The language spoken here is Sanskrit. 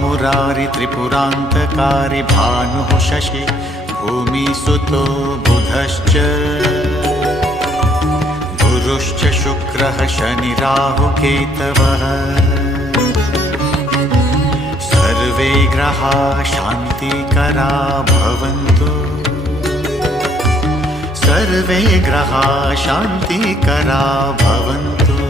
मुरारि त्रिपुरान्तकारि भानुः शशि भूमिसुतो बुधश्च गुरुश्च शुक्रः शनिराहुकेतवः सर्वे ग्रहाः शान्तिकरा भवन्तु सर्वे ग्रहाः शान्तिकरा भवन्तु।